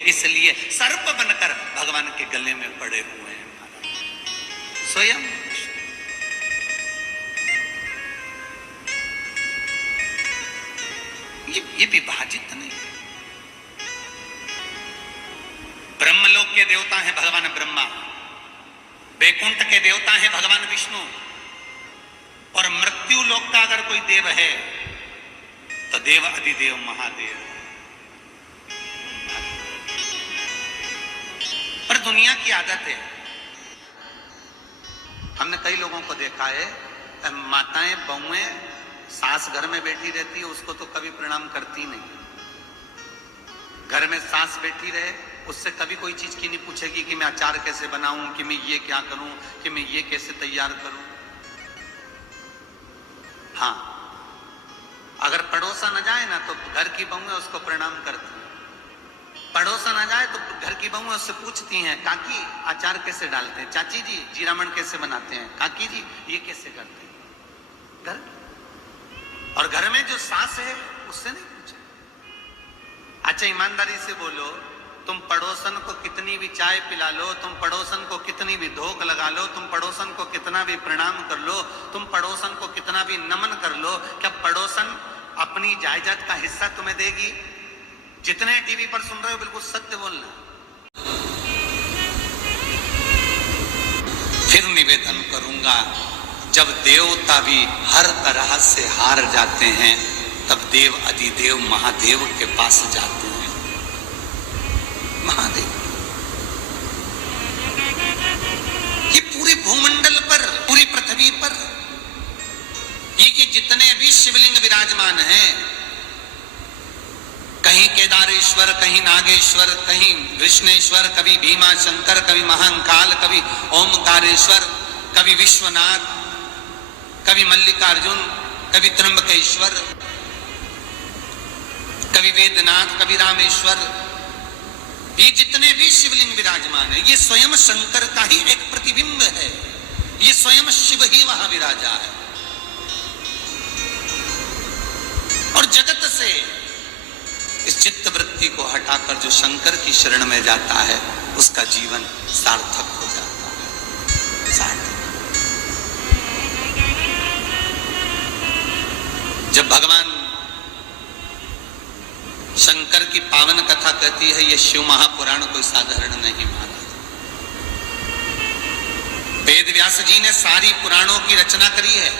इसलिए सर्प बनकर भगवान के गले में पड़े हुए हैं महाराज स्वयं। ये विभाजित नहीं। ब्रह्मलोक के देवता हैं भगवान ब्रह्मा, वैकुंठ के देवता हैं भगवान विष्णु, और मृत्यु लोक का अगर कोई देव है तो देव अधिदेव महादेव। पर दुनिया की आदत है, हमने कई लोगों को देखा है, माताएं बहुएं सास घर में बैठी रहती है, उसको तो कभी प्रणाम करती नहीं। घर में सास बैठी रहे, उससे कभी कोई चीज की नहीं पूछेगी कि मैं अचार कैसे बनाऊं, कि मैं ये क्या करूं, कि मैं ये कैसे तैयार करूं। हाँ, अगर पड़ोसा न जाए ना तो घर की बहुएं उसको प्रणाम करती हैं। पड़ोसा न जाए तो घर की बहुएं उससे पूछती हैं, काकी अचार कैसे डालते हैं, चाची जी जीरामण कैसे बनाते हैं, काकी जी ये कैसे करते हैं। घर और घर में जो सास है उससे नहीं पूछे। अच्छा ईमानदारी से बोलो, तुम पड़ोसन को कितनी भी चाय पिला लो, तुम पड़ोसन को कितनी भी धोख लगा लो, तुम पड़ोसन को कितना भी प्रणाम कर लो, तुम पड़ोसन को कितना भी नमन कर लो, क्या पड़ोसन अपनी जायदाद का हिस्सा तुम्हें देगी? जितने टीवी पर सुन रहे हो बिल्कुल सत्य बोलना। फिर निवेदन करूंगा, जब देवता भी हर तरह से हार जाते हैं तब देव अधिदेव महादेव के पास जाते हैं। महादेव ये पूरे भूमंडल पर, पूरी पृथ्वी पर ये जितने भी शिवलिंग विराजमान हैं, कहीं केदारेश्वर, कहीं नागेश्वर, कहीं कृष्णेश्वर, कभी भीमा शंकर, कभी महाकाल, कभी ओमकारेश्वर, कभी विश्वनाथ, कभी मल्लिकार्जुन, कभी त्र्यंबकेश्वर, कभी वेदनाथ, कभी रामेश्वर, ये जितने भी शिवलिंग विराजमान है ये स्वयं शंकर का ही एक प्रतिबिंब है। ये स्वयं शिव ही वहां विराजा है। और जगत से इस चित्त वृत्ति को हटाकर जो शंकर की शरण में जाता है उसका जीवन सार्थक हो जाता है। सार्थक। जब भगवान शंकर की पावन कथा कहती है, यह शिव महापुराण कोई साधारण नहीं महाराज। वेद व्यास जी ने सारी पुराणों की रचना करी है,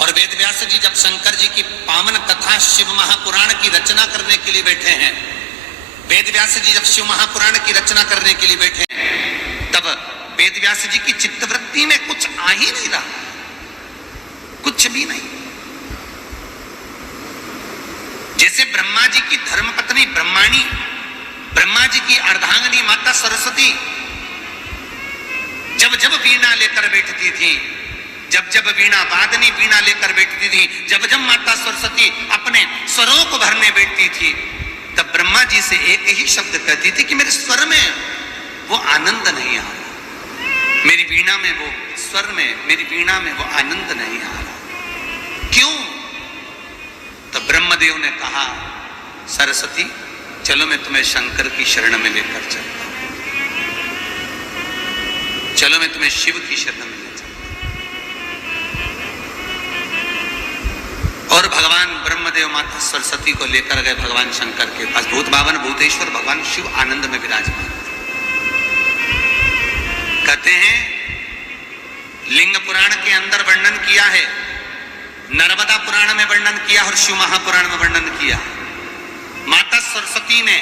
और वेद व्यास जी जब शंकर जी की पावन कथा शिव महापुराण की रचना करने के लिए बैठे हैं, वेद व्यास जी जब शिव महापुराण की रचना करने के लिए बैठे हैं, तब वेद व्यास जी की चित्तवृत्ति में कुछ आ ही नहीं रहा, कुछ भी नहीं। जैसे ब्रह्मा जी की धर्मपत्नी ब्रह्माणी, ब्रह्मा जी की अर्धांगिनी माता सरस्वती जब जब वीणा लेकर बैठती थी, जब जब वीणा वादनी वीणा लेकर बैठती थी, जब जब माता सरस्वती अपने स्वरों को भरने बैठती थी, तब ब्रह्मा जी से एक ही शब्द कहती थी कि मेरे स्वर में वो आनंद नहीं आ रहा, मेरी वीणा में वो स्वर में, मेरी वीणा में वो आनंद नहीं आ रहा। क्यों? तो ब्रह्मदेव ने कहा, सरस्वती चलो मैं तुम्हें शंकर की शरण में लेकर चलता हूं, चलो मैं तुम्हें शिव की शरण में ले चलता हूं। और भगवान ब्रह्मदेव माता सरस्वती को लेकर गए भगवान शंकर के पास। भूत भावन भूतेश्वर भगवान शिव आनंद में विराजमान। कहते हैं लिंग पुराण के अंदर वर्णन किया है, नर्मदा पुराण में वर्णन किया और शिव महापुराण में वर्णन किया। माता सरस्वती ने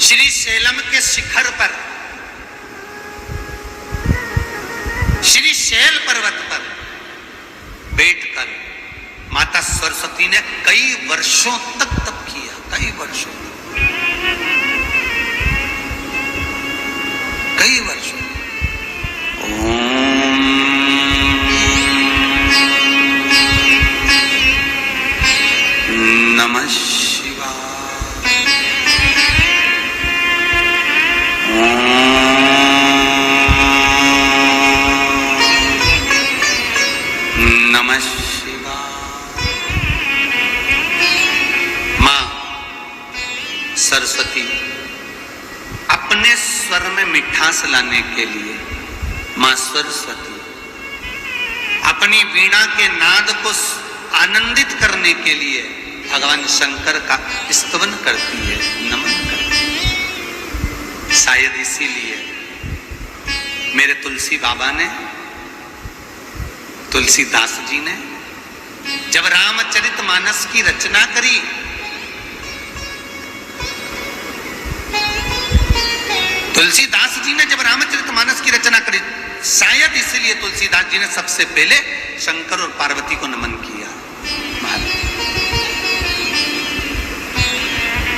श्री शैलम के शिखर पर, श्री शैल पर्वत पर बैठकर माता सरस्वती ने कई वर्षों तक तप किया, कई वर्षों, कई वर्षों। नमः शिवाय। नमः शिवाय। मां सरस्वती अपने स्वर में मिठास लाने के लिए, मां सरस्वती अपनी वीणा के नाद को आनंदित करने के लिए भगवान शंकर का स्तवन करती है, नमन करती है। शायद इसीलिए मेरे तुलसी बाबा ने, तुलसीदास जी ने जब रामचरितमानस की रचना करी, तुलसीदास जी ने जब रामचरितमानस की रचना करी, शायद इसलिए तुलसीदास जी ने सबसे पहले शंकर और पार्वती को नमन किया।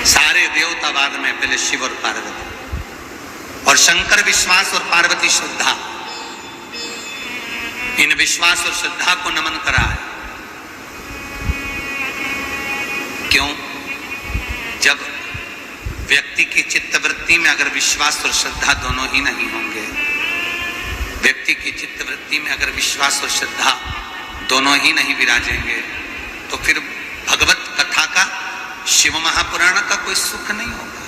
सारे देवता बाद में, पहले शिव और पार्वती, और शंकर विश्वास और पार्वती श्रद्धा, इन विश्वास और श्रद्धा को नमन करा है। क्यों? जब व्यक्ति की चित्तवृत्ति में अगर विश्वास और श्रद्धा दोनों ही नहीं होंगे, व्यक्ति की चित्तवृत्ति में अगर विश्वास और श्रद्धा दोनों ही नहीं विराजेंगे, तो फिर भगवत कथा का, शिव महापुराण का कोई सुख नहीं होगा।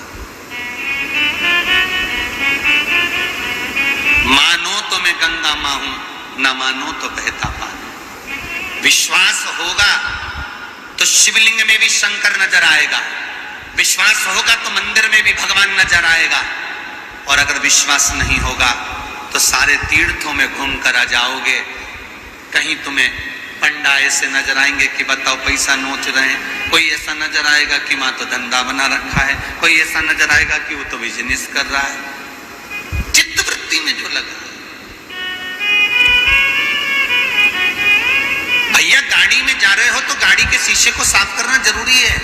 मानो तो मैं गंगा मां हूं, न मानो तो बहता पानी। विश्वास होगा तो शिवलिंग में भी शंकर नजर आएगा, विश्वास होगा तो मंदिर में भी भगवान नजर आएगा, और अगर विश्वास नहीं होगा तो सारे तीर्थों में घूम कर आ जाओगे, कहीं तुम्हें पंडा ऐसे नजर आएंगे कि बताओ पैसा नोच रहे हैं, कोई ऐसा नजर आएगा कि मां तो धंधा बना रखा है, कोई ऐसा नजर आएगा कि वो तो बिजनेस कर रहा है, चित्तवृत्ति में जो लगा। भैया गाड़ी में जा रहे हो तो गाड़ी के शीशे को साफ करना जरूरी है।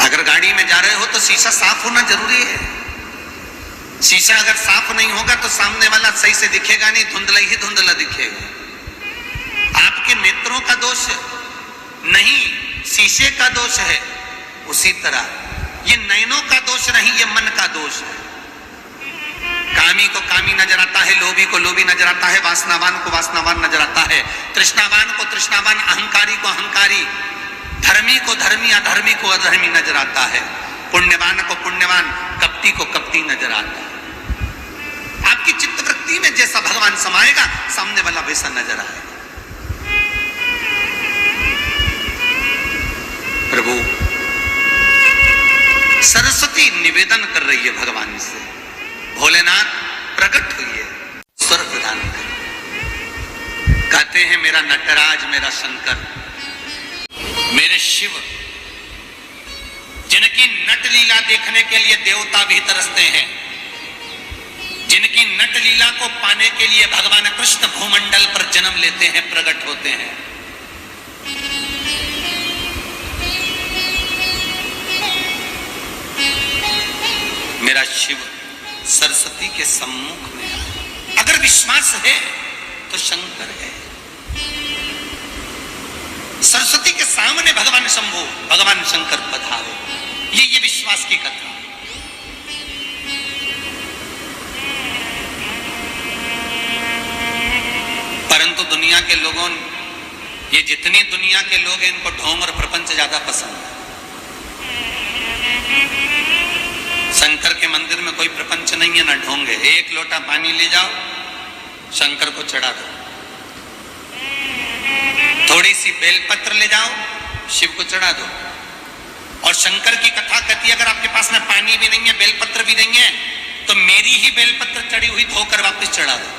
अगर गाड़ी में जा रहे हो तो शीशा साफ होना जरूरी है। शीशा अगर साफ नहीं होगा तो सामने वाला सही से दिखेगा नहीं, धुंधला ही धुंधला दिखेगा। आपके नेत्रों का दोष नहीं, शीशे का दोष है। उसी तरह ये नयनों का दोष नहीं, ये मन का दोष है। कामी को कामी नजर आता है, लोभी को लोभी नजर आता है, वासनावान को वासनावान नजर आता है, तृष्णावान को तृष्णावान, अहंकारी को अहंकारी, धर्मी को धर्मी, अधर्मी को अधर्मी नजर आता है, पुण्यवान को पुण्यवान, कपटी को कपटी नजर आता है। आपकी चित्तवृत्ति में जैसा भगवान समाएगा, सामने वाला वैसा नजर आएगा। प्रभु सरस्वती निवेदन कर रही है भगवान से, भोलेनाथ प्रकट हुई है, स्वर प्रदान कर। कहते हैं मेरा नटराज, मेरा शंकर, मेरे शिव, जिनकी नट लीला देखने के लिए देवता भी तरसते हैं, जिनकी नट लीला को पाने के लिए भगवान कृष्ण भूमंडल पर जन्म लेते हैं, प्रकट होते हैं। मेरा शिव सरस्वती के सम्मुख में है। अगर विश्वास है तो शंकर है। सरस्वती के सामने भगवान शंभु, भगवान शंकर पधारे, ये विश्वास की कथा। परंतु दुनिया के लोगों, ये जितनी दुनिया के लोग हैं, इनको ढोंग और प्रपंच ज्यादा पसंद है। शंकर के मंदिर में कोई प्रपंच नहीं है, ना ढोंग है। एक लोटा पानी ले जाओ, शंकर को चढ़ा दो। थोड़ी सी बेलपत्र ले जाओ, शिव को चढ़ा दो। और शंकर की कथा कहती है, अगर आपके पास में पानी भी नहीं है, बेलपत्र भी नहीं है, तो मेरी ही बेलपत्र चढ़ी हुई धोकर वापस चढ़ा दो।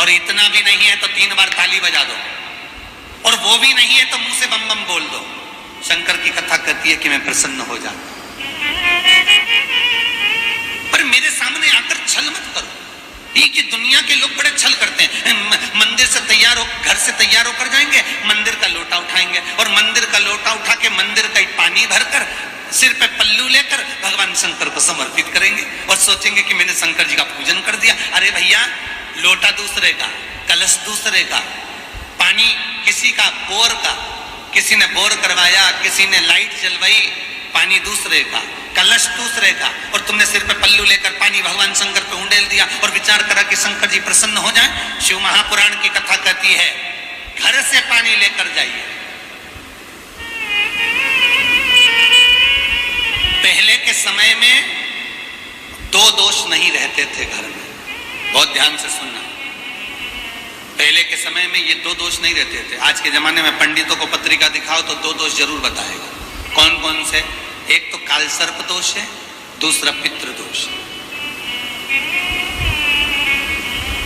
और इतना भी नहीं है तो 3 बार ताली बजा दो, और वो भी नहीं है तो मुंह से बम बम बोल दो। शंकर की कथा कहती है कि मैं प्रसन्न हो जाता। पर मेरे सामने आकर छल मत करो। ये दुनिया के लोग बड़े छल करते हैं। मंदिर से तैयार हो, घर से तैयार होकर जाएंगे, मंदिर का लोटा उठाएंगे, और मंदिर का लोटा उठा के मंदिर का पानी भरकर सिर पे पल्लू लेकर भगवान शंकर को समर्पित करेंगे, और सोचेंगे कि मैंने शंकर जी का पूजन कर दिया। अरे भैया, लोटा दूसरे का, कलश दूसरे का, पानी किसी का, बोर का, किसी ने बोर करवाया, किसी ने लाइट जलवाई, पानी दूसरे का, कलश दूसरे का, और तुमने सिर पे पल्लू लेकर पानी भगवान शंकर पे उंडेल दिया और विचार करा कि शंकर जी प्रसन्न हो जाए। शिव महापुराण की कथा कहती है, घर से पानी लेकर जाइए, समय में 2 दोष नहीं रहते थे घर में। बहुत ध्यान से सुनना। पहले के समय में ये 2 दोष नहीं रहते थे। आज के जमाने में पंडितों को पत्रिका दिखाओ तो 2 दोष जरूर बताएगा। कौन कौन से? एक तो कालसर्प दोष है, दूसरा पितृ दोष,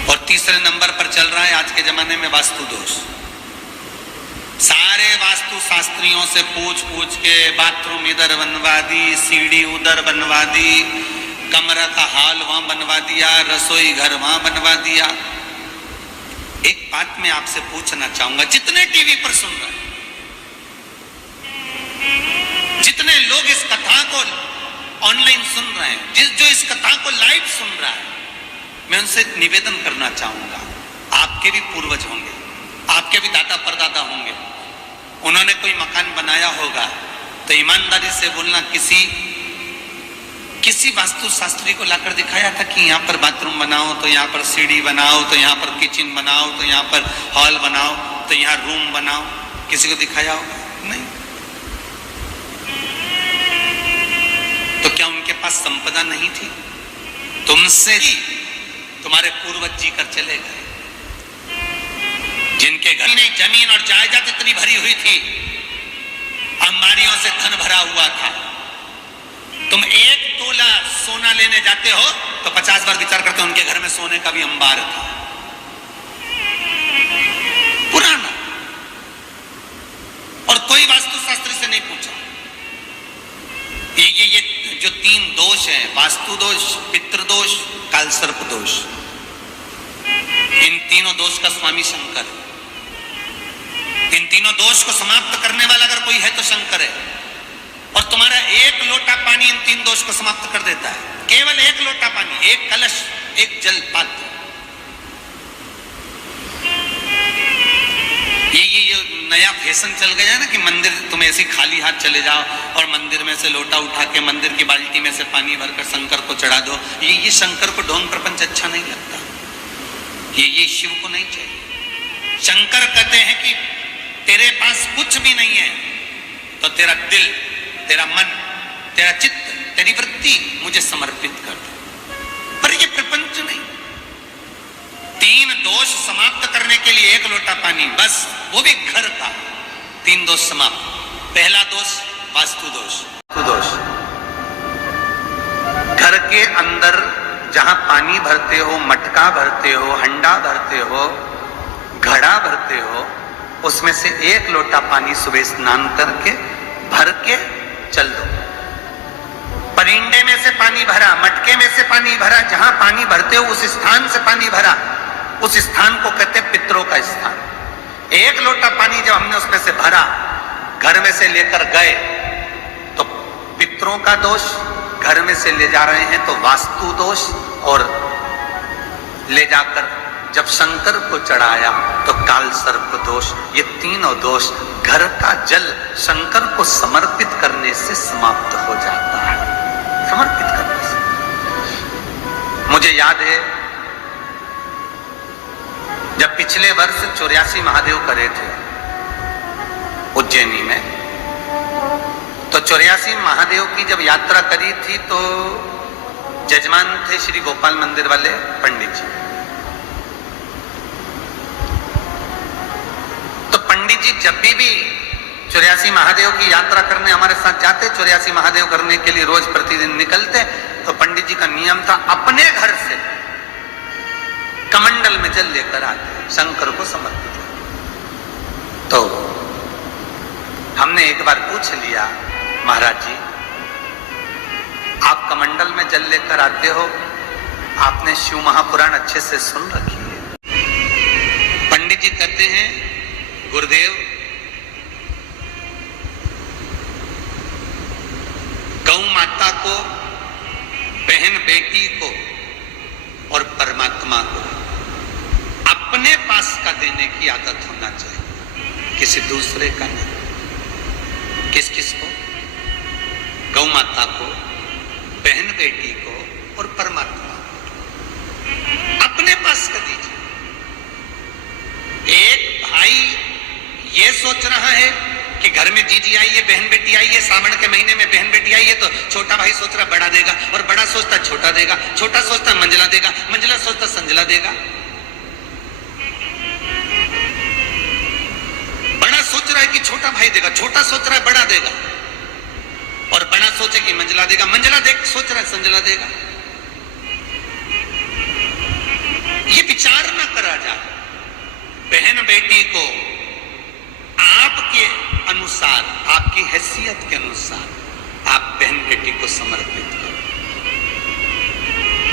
और तीसरे नंबर पर चल रहा है आज के जमाने में वास्तु दोष। सारे वास्तु शास्त्रियों से पूछ पूछ के बाथरूम इधर बनवा दी, सीढ़ी उधर बनवा दी, कमरा का हॉल वहां बनवा दिया, रसोई घर वहां बनवा दिया। एक बात मैं आपसे पूछना चाहूंगा, जितने टीवी पर सुन रहे हैं, जितने लोग इस कथा को ऑनलाइन सुन रहे हैं, जो इस कथा को लाइव सुन रहा है, मैं उनसे निवेदन करना चाहूंगा, आपके भी पूर्वज होंगे, आपके भी दादा परदादा होंगे, उन्होंने कोई मकान बनाया होगा तो ईमानदारी से बोलना, किसी वास्तु शास्त्री को लाकर दिखाया था कि यहाँ पर बाथरूम बनाओ तो यहाँ पर सीढ़ी बनाओ, तो यहाँ पर किचन बनाओ, तो यहाँ पर हॉल बनाओ, तो यहाँ रूम बनाओ? किसी को दिखाया होगा? नहीं। तो क्या उनके पास संपदा नहीं थी? तुमसे ही तुम्हारे पूर्वज जी कर चले गए, जिनके घर में जमीन और जायदाद इतनी भरी हुई थी, अंबानियों से धन भरा हुआ था। तुम 1 तोला सोना लेने जाते हो तो 50 बार विचार करते हो उनके घर में सोने का भी अंबार था, पुराना, और कोई वास्तु शास्त्री से नहीं पूछा। ये जो 3 दोष हैं, वास्तु दोष, पितृदोष, कालसर्प दोष, इन तीनों दोष का स्वामी शंकर है। इन तीनों दोष को समाप्त करने वाला अगर कोई है तो शंकर है। और तुम्हारा 1 लोटा पानी इन 3 दोष को समाप्त कर देता है। केवल 1 लोटा पानी, 1 कलश, 1 जल पात्र। ये नया फैशन चल गया है ना कि मंदिर तुम ऐसे खाली हाथ चले जाओ और मंदिर में से लोटा उठा के मंदिर की बाल्टी में से पानी भरकर शंकर को चढ़ा दो। ये शंकर को ढोंग प्रपंच अच्छा नहीं लगता, ये शिव को नहीं चाहिए। शंकर कहते हैं कि तेरे पास कुछ भी नहीं है तो तेरा दिल, तेरा मन, तेरा चित्त, तेरी वृत्ति मुझे समर्पित कर दो। पर ये प्रपंच नहीं। 3 दोष समाप्त करने के लिए 1 लोटा पानी, बस वो भी घर का। 3 दोष समाप्त। पहला दोष वास्तु दोष। घर के अंदर जहां पानी भरते हो, मटका भरते हो, हंडा भरते हो, घड़ा भरते हो, उसमें से 1 लोटा पानी सुबह स्नान करके भर के चल दो। परिंडे में से पानी भरा, मटके में से पानी भरा, जहां पानी भरते हो उस स्थान से पानी भरा, उस स्थान को कहते हैं पितरों का स्थान। 1 लोटा पानी जब हमने उसमें से भरा, घर में से लेकर गए तो पितरों का दोष, घर में से ले जा रहे हैं तो वास्तु दोष, और ले जाकर जब शंकर को चढ़ाया तो कालसर्प दोष। ये तीनों दोष घर का जल शंकर को समर्पित करने से समाप्त हो जाता है। समर्पित करने से। मुझे याद है जब पिछले वर्ष 84 महादेव करे थे उज्जैनी में, तो 84 महादेव की जब यात्रा करी थी तो जजमान थे श्री गोपाल मंदिर वाले पंडित जी। तो पंडित जी जब भी 84 महादेव की यात्रा करने हमारे साथ जाते, 84 महादेव करने के लिए रोज प्रतिदिन निकलते, तो पंडित जी का नियम था अपने घर से कमंडल में जल लेकर आते, शंकर को समर्पित। तो हमने एक बार पूछ लिया, महाराज जी आप कमंडल में जल लेकर आते हो, आपने शिव महापुराण अच्छे से सुन रखी है? पंडित जी कहते हैं, गुरुदेव गौ माता को, बहन बेटी को और परमात्मा को अपने पास का देने की आदत होना चाहिए, किसी दूसरे का नहीं। किस किस को? गौ माता को, बहन बेटी को और परमात्मा को अपने पास का दीजिए। एक भाई ये सोच रहा है कि घर में जीजी आई है, बहन बेटी आई है, है सावन के महीने में बहन बेटी आई है तो छोटा भाई सोच रहा बड़ा देगा और बड़ा सोचता छोटा देगा, छोटा सोचता मंझला देगा, मंझला सोचता संझला देगा। बड़ा सोच रहा है कि छोटा भाई देगा, छोटा सोच रहा है बड़ा देगा, और बड़ा सोचे कि मंझला देगा, मंझला देख सोच रहा है संझला देगा। ये विचार न करा जाए। बहन बेटी को आपके अनुसार, आपकी हैसियत के अनुसार आप बहन बेटी को समर्पित करो।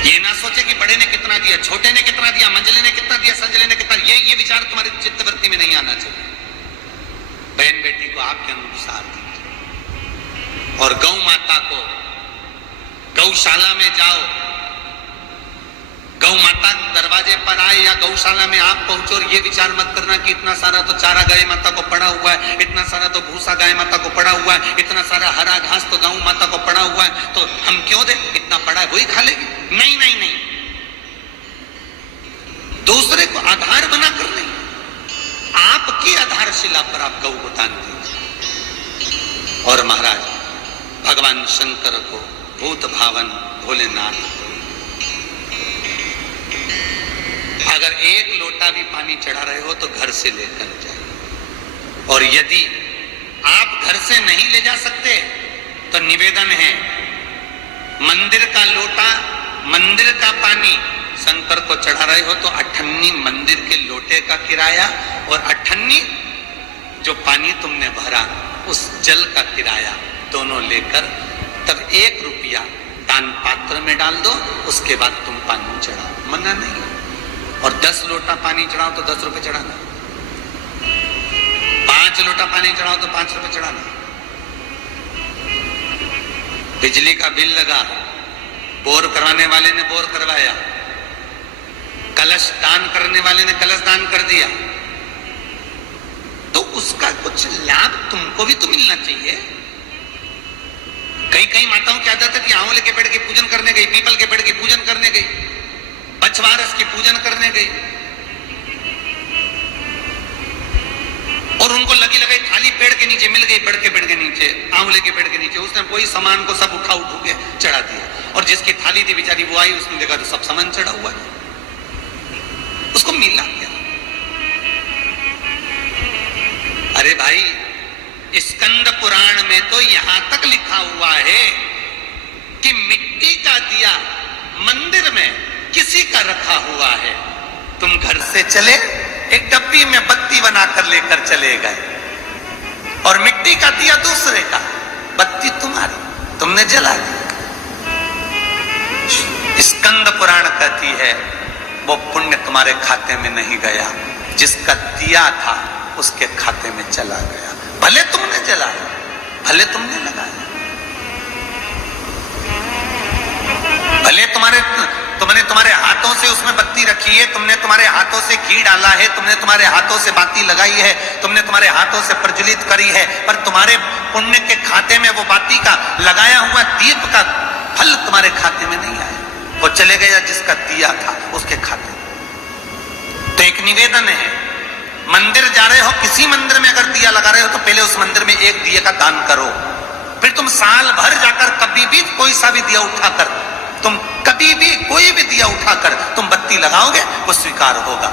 ये ना सोचे कि बड़े ने कितना दिया, छोटे ने कितना दिया, मंझले ने कितना दिया, संझले ने कितना, ये विचार तुम्हारी चित्तवृत्ति में नहीं आना चाहिए। बहन बेटी को आपके अनुसार दीजिए। और गौ माता को, गौशाला में जाओ, गौ माता दरवाजे पर आए या गौशाला में आप पहुंचो और ये विचार मत करना कि इतना सारा तो चारा गाय माता को पड़ा हुआ है, इतना सारा तो भूसा गाय माता को पड़ा हुआ है, इतना सारा हरा घास तो गौ माता को पड़ा हुआ है, तो हम क्यों दे, इतना पड़ा है वही खा लेगी। नहीं नहीं नहीं, दूसरे को आधार बनाकर नहीं, आपकी आधारशिला पर आप गौ को दान दीजिए। और महाराज भगवान शंकर को, भूत भावन भोलेनाथ को अगर एक लोटा भी पानी चढ़ा रहे हो तो घर से लेकर जाए। और यदि आप घर से नहीं ले जा सकते तो निवेदन है, मंदिर का लोटा, मंदिर का पानी शंकर को चढ़ा रहे हो तो 98 मंदिर के लोटे का किराया और 98 जो पानी तुमने भरा उस जल का किराया दोनों लेकर तब 1 रुपया दान पात्र में डाल दो, उसके बाद तुम पानी चढ़ाओ, मना नहीं। और 10 लोटा पानी चढ़ाओ तो 10 रुपए चढ़ाना, 5 लोटा पानी चढ़ाओ तो 5 रुपए चढ़ाना। बिजली का बिल लगा, बोर करवाने वाले ने बोर करवाया, कलश दान करने वाले ने कलश दान कर दिया, तो उसका कुछ लाभ तुमको भी तो मिलना चाहिए। कई कई माताओं की आदत है कि आंवले के पेड़ की पूजन करने गई, पीपल के पेड़ की पूजन करने गई, बछवारस की पूजन करने गई, और उनको लगी लगाई थाली पेड़ के नीचे मिल गई, बड़ के पेड़ के नीचे, आंवले के पेड़ के नीचे, उसने कोई सामान को सब उठा के चढ़ा दिया। और जिसकी थाली थी बेचारी वो आई, उसने देखा तो सब सामान चढ़ा हुआ है, उसको मिला क्या? अरे भाई, स्कंद पुराण में तो यहां तक लिखा हुआ है कि मिट्टी का दिया मंदिर में किसी का रखा हुआ है, तुम घर से चले एक डब्बी में बत्ती बनाकर लेकर चले गए, और मिट्टी का दिया दूसरे का, बत्ती तुम्हारी, तुमने जला दी। स्कंद पुराण कहती है वो पुण्य तुम्हारे खाते में नहीं गया, जिसका दिया था उसके खाते में चला गया। भले तुमने जलाया, भले तुमने लगाया, भले तुमने तुम्हारे हाथों से उसमें बत्ती रखी है, तुमने तुम्हारे हाथों से घी डाला है, तुमने तुम्हारे हाथों से बाती लगाई है, तुमने तुम्हारे हाथों से प्रज्वलित करी है, पर तुम्हारे पुण्य के खाते में वो बाती का लगाया हुआ दीप का फल तुम्हारे खाते में नहीं आया, वो चले गया जिसका दिया था उसके खाते में। तो एक निवेदन है, मंदिर जा रहे हो, किसी मंदिर में अगर दिया लगा रहे हो तो पहले उस मंदिर में एक दिए का दान करो, फिर तुम साल भर जाकर कभी भी कोई सा भी दिया उठाकर, तुम कभी भी कोई भी दिया उठाकर तुम बत्ती लगाओगे वो स्वीकार होगा।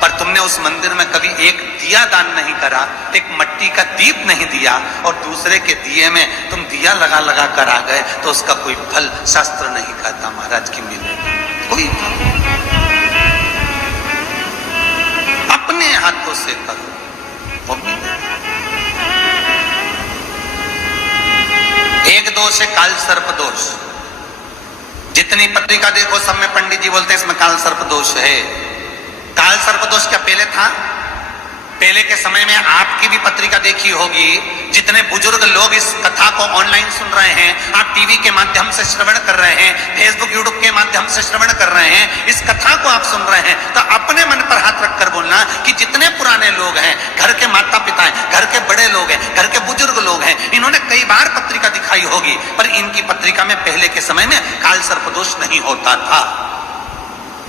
पर तुमने उस मंदिर में कभी एक दिया दान नहीं करा, एक मिट्टी का दीप नहीं दिया, और दूसरे के दिए में तुम दिया लगा लगा कर आ गए, तो उसका कोई फल शास्त्र नहीं कहता महाराज की मिलेगा, कोई फल। अपने हाथों से करो वो मिलेगा। एक दोष है काल सर्प दोष, जितनी पत्रिका देखो सब में पंडित जी बोलते हैं इसमें काल सर्प दोष है। काल सर्प दोष क्या पहले था? पहले के समय में आपकी भी पत्रिका देखी होगी, जितने बुजुर्ग लोग इस कथा को ऑनलाइन सुन रहे हैं, आप टीवी के माध्यम से श्रवण कर रहे हैं, फेसबुक यूट्यूब के माध्यम से श्रवण कर रहे हैं, इस कथा को आप सुन रहे हैं, तो अपने मन पर हाथ रखकर बोलना कि जितने पुराने लोग हैं, घर के माता पिता हैं, घर के बड़े लोग हैं, घर के बुजुर्ग लोग हैं, इन्होंने कई बार पत्रिका दिखाई होगी, पर इनकी पत्रिका में पहले के समय में काल सर्पदोष नहीं होता था।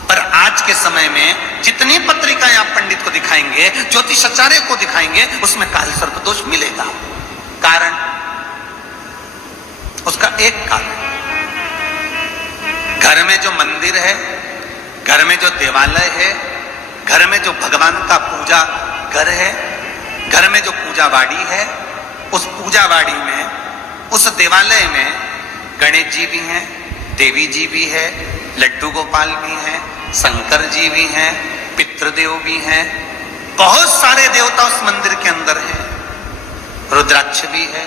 पर आज के समय में जितनी पत्रिकाएं आप पंडित को दिखाएंगे, ज्योतिषाचार्य को दिखाएंगे, उसमें काल सर्पदोष मिलेगा। कारण उसका एक कारण, घर में जो मंदिर है, घर में जो देवालय है, घर में जो भगवान का पूजा घर है, घर में जो पूजा वाड़ी है, उस पूजा वाड़ी में, उस देवालय में गणेश जी भी हैं, देवी जी भी है, लड्डू गोपाल भी हैं, शंकर जी भी हैं, पितृदेव भी हैं, बहुत सारे देवता उस मंदिर के अंदर हैं, रुद्राक्ष भी है,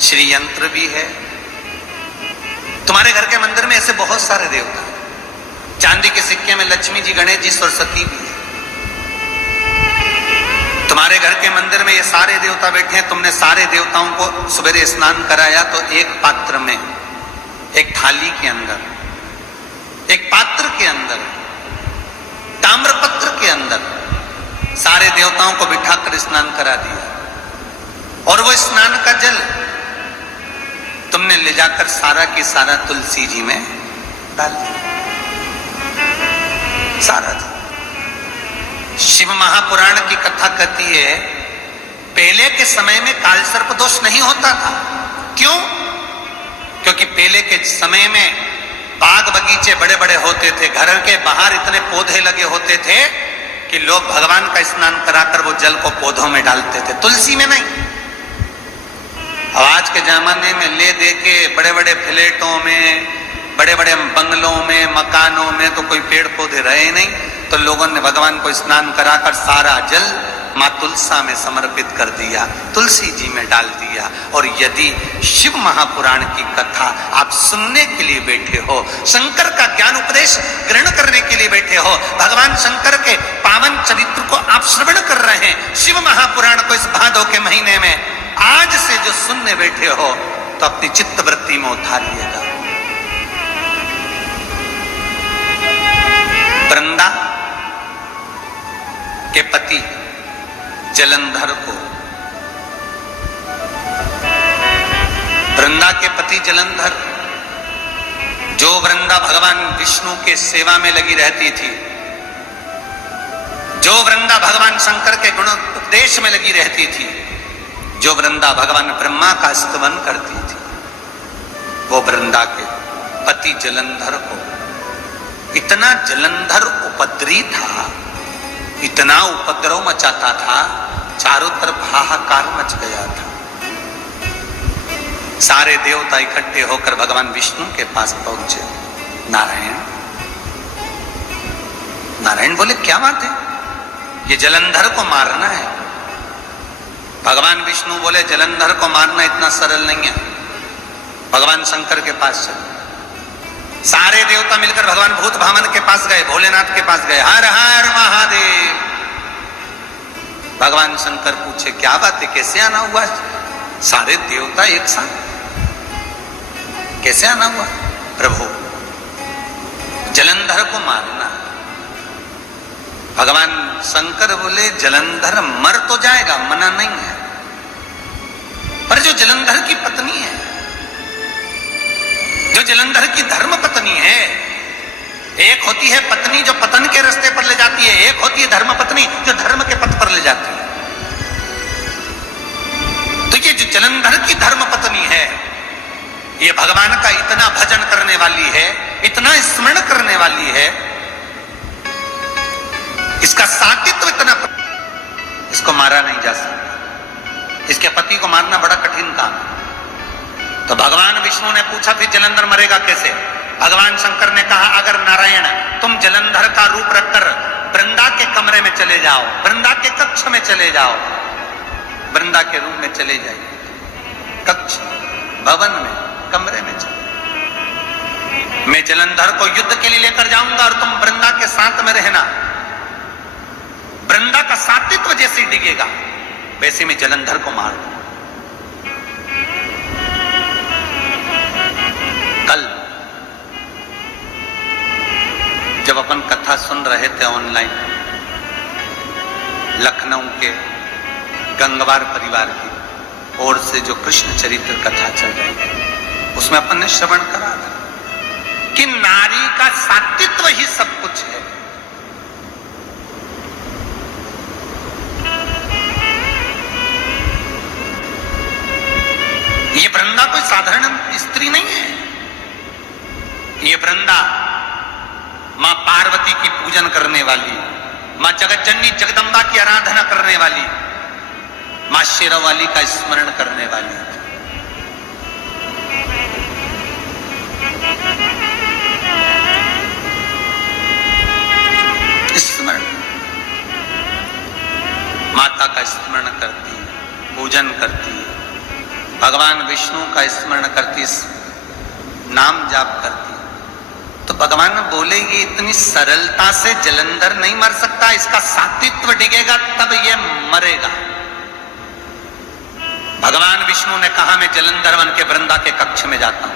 श्री यंत्र भी है। तुम्हारे घर के मंदिर में ऐसे बहुत सारे देवता हैं। चांदी के सिक्के में लक्ष्मी जी, गणेश जी, सरस्वती भी है। तुम्हारे घर के मंदिर में ये सारे देवता बैठे हैं। तुमने सारे देवताओं को सवेरे स्नान कराया तो एक पात्र में, एक थाली के अंदर, एक पात्र के अंदर, ताम्रपत्र के अंदर सारे देवताओं को बिठाकर स्नान करा दिया, और वो स्नान का जल तुमने ले जाकर सारा की सारा तुलसी जी में डाल दिया, सारा जी। शिव महापुराण की कथा कहती है, पहले के समय में काल सर्प दोष नहीं होता था। क्यों? क्योंकि पहले के समय में बाग बगीचे बड़े बड़े होते थे, घर के बाहर इतने पौधे लगे होते थे कि लोग भगवान का स्नान कराकर वो जल को पौधों में डालते थे, तुलसी में नहीं। आज के जमाने में ले दे के बड़े बड़े फ्लैटों में, बड़े बड़े बंगलों में, मकानों में तो कोई पेड़ पौधे रहे नहीं, तो लोगों ने भगवान को स्नान कराकर सारा जल मां तुलसा में समर्पित कर दिया, तुलसी जी में डाल दिया। और यदि शिव महापुराण की कथा आप सुनने के लिए बैठे हो, शंकर का ज्ञान उपदेश ग्रहण करने के लिए बैठे हो, भगवान शंकर के पावन चरित्र को आप श्रवण कर रहे हैं, शिव महापुराण को इस भादों के महीने में आज से जो सुनने बैठे हो, तो अपनी चित्त वृत्ति में उतारिएगा। वृंदा के पति जलंधर को, वृंदा के पति जलंधर, जो वृंदा भगवान विष्णु के सेवा में लगी रहती थी, जो वृंदा भगवान शंकर के गुण उपदेश में लगी रहती थी, जो वृंदा भगवान ब्रह्मा का स्तवन करती थी, वो वृंदा के पति जलंधर को इतना जलंधर उपद्रवी था, इतना उपद्रव मचाता था, चारों तरफ हाहाकार मच गया था। सारे देवता इकट्ठे होकर भगवान विष्णु के पास पहुंचे। नारायण, नारायण बोले क्या बात है, ये जलंधर को मारना है। भगवान विष्णु बोले जलंधर को मारना इतना सरल नहीं है, भगवान शंकर के पास चलो। सारे देवता मिलकर भगवान भूत भामन के पास गए, भोलेनाथ के पास गए। हर हर महादेव। भगवान शंकर पूछे क्या बात है, कैसे आना हुआ? सारे देवता एक साथ कैसे आना हुआ? प्रभु जलंधर को मारना। भगवान शंकर बोले जलंधर मर तो जाएगा, मना नहीं है, पर जो जलंधर की पत्नी है, जो जलंधर की धर्म पत्नी है, एक होती है पत्नी जो पतन के रास्ते पर ले जाती है, एक होती है धर्म पत्नी जो धर्म के पथ पर ले जाती है। तो ये जो जलंधर की धर्म पत्नी है, ये भगवान का इतना भजन करने वाली है, इतना स्मरण करने वाली है, इसका सातित्व इतना, इसको मारा नहीं जा सकता। इसके पति को मारना बड़ा कठिन काम है। तो भगवान विष्णु ने पूछा फिर जलंधर मरेगा कैसे? भगवान शंकर ने कहा अगर नारायण तुम जलंधर का रूप रखकर वृंदा के कमरे में चले जाओ, वृंदा के कक्ष में चले जाओ, वृंदा के रूम में चले जाइए, कक्ष, भवन में, कमरे में चले, मैं जलंधर को युद्ध के लिए लेकर जाऊंगा और तुम वृंदा के साथ में रहना। वृंदा का सातित्व जैसे डिगेगा वैसे मैं जलंधर को मार दूं। कल जब अपन कथा सुन रहे थे ऑनलाइन, लखनऊ के गंगवार परिवार की ओर से जो कृष्ण चरित्र कथा चल रही थी, उसमें अपन ने श्रवण करा था कि नारी का सातित्व ही सब कुछ है। ये वृंदा कोई साधारण स्त्री नहीं है। ये वृंदा मां पार्वती की पूजन करने वाली, मां जगतजननी जगदम्बा की आराधना करने वाली, मां शेरावाली का स्मरण करने वाली। स्मरण, माता का स्मरण करती, पूजन करती, भगवान विष्णु का स्मरण करती, नाम जाप करती। तो भगवान बोलेगी इतनी सरलता से जलंधर नहीं मर सकता, इसका सात्वित्व डिगेगा तब ये मरेगा। भगवान विष्णु ने कहा मैं जलंधर वन के वृंदा के कक्ष में जाता हूं।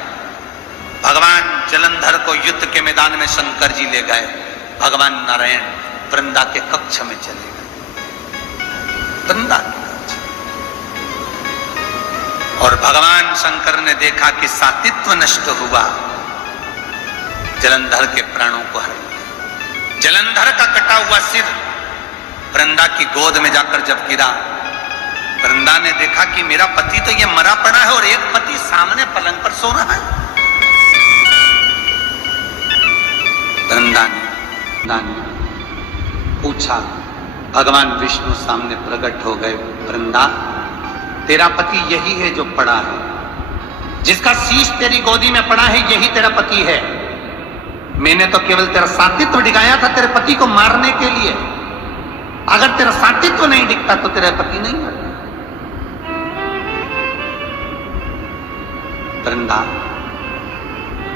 भगवान जलंधर को युद्ध के मैदान में शंकर जी ले गए। भगवान नारायण वृंदा के कक्ष में चले गए, वृंदा के कक्ष। और भगवान शंकर ने देखा कि सात्वित्व नष्ट हुआ, जलंधर के प्राणों को हर लिया। जलंधर का कटा हुआ सिर वृंदा की गोद में जाकर जब गिरा, वृंदा ने देखा कि मेरा पति तो ये मरा पड़ा है और एक पति सामने पलंग पर सो रहा है। वृंदा ने पूछा, भगवान विष्णु सामने प्रकट हो गए, वृंदा तेरा पति यही है जो पड़ा है, जिसका शीश तेरी गोदी में पड़ा है यही तेरा पति है। मैंने तो केवल तेरा सात्वित्व दिखाया था तेरे पति को मारने के लिए। अगर तेरा सात्वित्व नहीं दिखता तो तेरा पति नहीं मरता।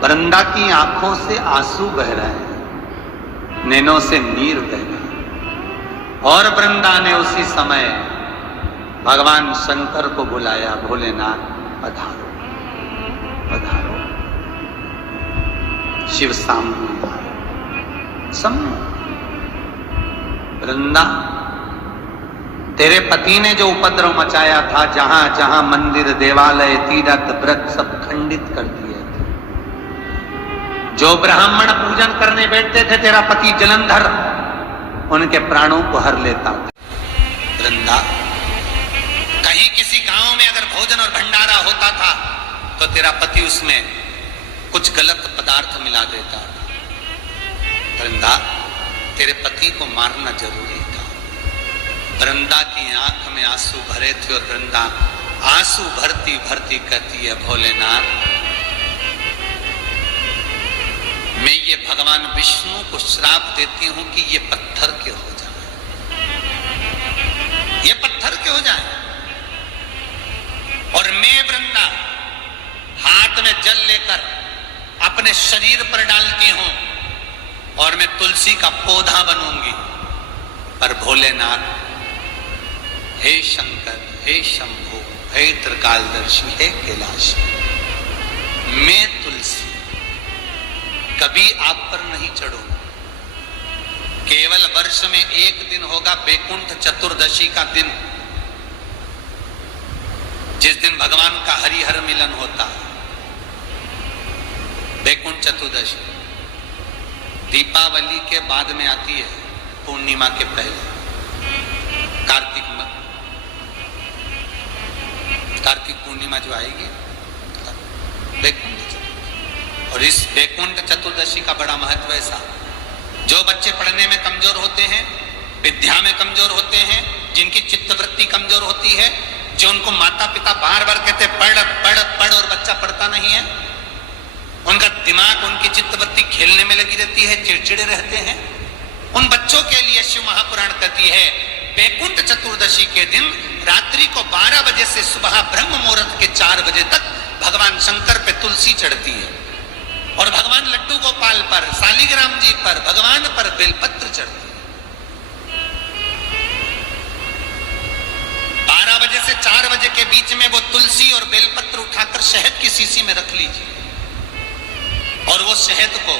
वृंदा की आंखों से आंसू बह रहे हैं, नैनों से नीर बह गई। और वृंदा ने उसी समय भगवान शंकर को बुलाया, भोलेनाथ पधारो पधारो। शिव सामने वृंदा, तेरे पति ने जो उपद्रव मचाया था, जहां जहां मंदिर देवालय तीर्थ व्रत सब खंडित कर दिए थे, जो ब्राह्मण पूजन करने बैठते थे तेरा पति जलंधर उनके प्राणों को हर लेता था। वृंदा, कहीं किसी गांव में अगर भोजन और भंडारा होता था तो तेरा पति उसमें कुछ गलत पदार्थ मिला देता था। वृंदा, तेरे पति को मारना जरूरी था। वृंदा की आंख में आंसू भरे थे और वृंदा आंसू भरती भरती कहती है, भोलेनाथ मैं ये भगवान विष्णु को श्राप देती हूं कि ये पत्थर के हो जाए, ये पत्थर के हो जाए। और मैं वृंदा हाथ में जल लेकर अपने शरीर पर डालती हूं और मैं तुलसी का पौधा बनूंगी। पर भोलेनाथ, हे शंकर, हे शंभु, हे त्रिकालदर्शी, हे कैलाश, मैं तुलसी कभी आप पर नहीं चढ़ूंगा। केवल वर्ष में एक दिन होगा वैकुंठ चतुर्दशी का दिन, जिस दिन भगवान का हरिहर मिलन होता है। वैकुंठ चतुर्दशी दीपावली के बाद में आती है, पूर्णिमा के पहले, कार्तिक पूर्णिमा जो आएगी वैकुंठ चतुर्दशी। और इस वैकुंठ चतुर्दशी का बड़ा महत्व ऐसा, जो बच्चे पढ़ने में कमजोर होते हैं, विद्या में कमजोर होते हैं, जिनकी चित्तवृत्ति कमजोर होती है, जो उनको माता पिता बार बार कहते पढ़ पढ़ पढ़ और बच्चा पढ़ता नहीं है, उनका दिमाग, उनकी चित्तवृत्ति खेलने में लगी रहती है, चिड़चिड़े रहते हैं, उन बच्चों के लिए शिव महापुराण कहती है वैकुंठ चतुर्दशी के दिन रात्रि को 12 बजे से सुबह ब्रह्म मुहूर्त के 4 बजे तक भगवान शंकर पे तुलसी चढ़ती है और भगवान लड्डू गोपाल पर, शालिग्राम जी पर, भगवान पर बेलपत्र चढ़ती है। 12 बजे से 4 बजे के बीच में वो तुलसी और बेलपत्र उठाकर शहद की शीशी में रख लीजिए और वो शहद को,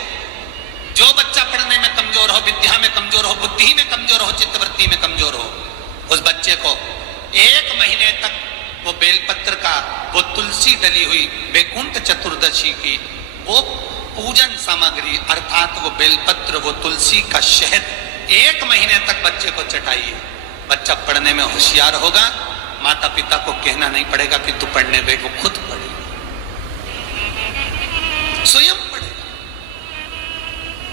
जो बच्चा पढ़ने में कमजोर हो, विद्या में कमजोर हो, बुद्धि में कमजोर हो, चित्तवृत्ति में कमजोर हो, उस बच्चे को 1 महीने तक वो बेलपत्र का, वो तुलसी डली हुई वैकुंठ चतुर्दशी की वो पूजन सामग्री अर्थात वो बेलपत्र, वो तुलसी का शहद 1 महीने तक बच्चे को चटाइए। बच्चा पढ़ने में होशियार होगा, माता पिता को कहना नहीं पड़ेगा कि तू पढ़ने बैठ, वो खुद पढ़ेगा, स्वयं पढ़ेगा,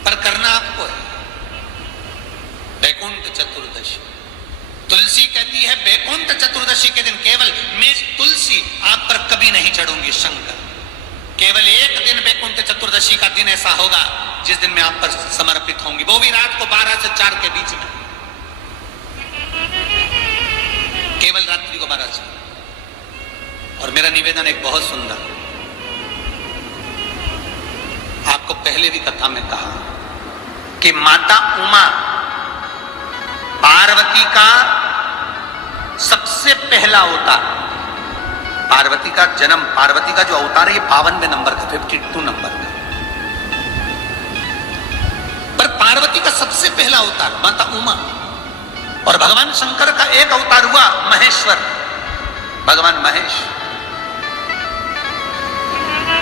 पर करना आपको है। बैकुंठ चतुर्दशी, तुलसी कहती है बैकुंठ चतुर्दशी के दिन केवल मैं तुलसी आप पर कभी नहीं चढ़ूंगी शंकर, केवल एक दिन बैकुंठ चतुर्दशी का दिन ऐसा होगा जिस दिन मैं आप पर समर्पित होंगी, वो भी रात को 12 से 4 के बीच में, केवल रात्रि को 12 से। और मेरा निवेदन एक बहुत सुंदर, आपको पहले भी कथा में कहा कि माता उमा पार्वती का सबसे पहला अवतार, पार्वती का जन्म, पार्वती का जो अवतार है ये 52वें नंबर का, 52 नंबर का, पर पार्वती का सबसे पहला अवतार माता उमा, और भगवान शंकर का एक अवतार हुआ महेश्वर, भगवान महेश।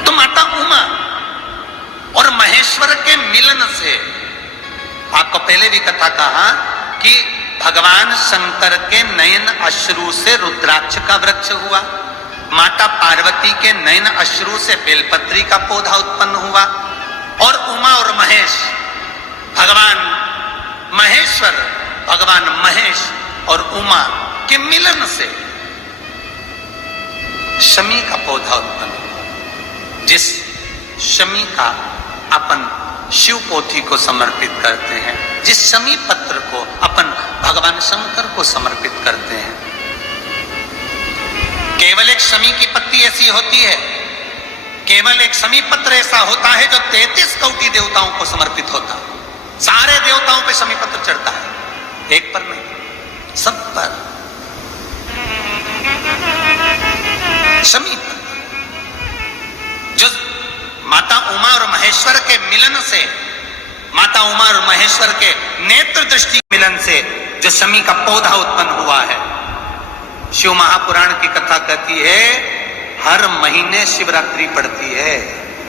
तो माता उमा और महेश्वर के मिलन से, आपको पहले भी कथा कहा कि भगवान शंकर के नयन अश्रु से रुद्राक्ष का वृक्ष हुआ, माता पार्वती के नयन अश्रु से बेलपत्री का पौधा उत्पन्न हुआ, और उमा और महेश, भगवान महेश्वर, भगवान महेश और उमा के मिलन से शमी का पौधा उत्पन्न हुआ, जिस शमी का अपन शिव पोथी को समर्पित करते हैं, जिस शमी पत्र को अपन भगवान शंकर को समर्पित करते हैं। केवल एक शमी की पत्ती ऐसी होती है, केवल एक शमी पत्र ऐसा होता है जो 33 कोटि देवताओं को समर्पित होता है, सारे देवताओं पे शमी पत्र चढ़ता है, एक पर नहीं, सब पर शमी पत्र। जो माता उमा और महेश्वर के मिलन से, माता उमा और महेश्वर के नेत्र दृष्टि मिलन से जो शमी का पौधा उत्पन्न हुआ है, शिव महापुराण की कथा कहती है हर महीने शिवरात्रि पड़ती है,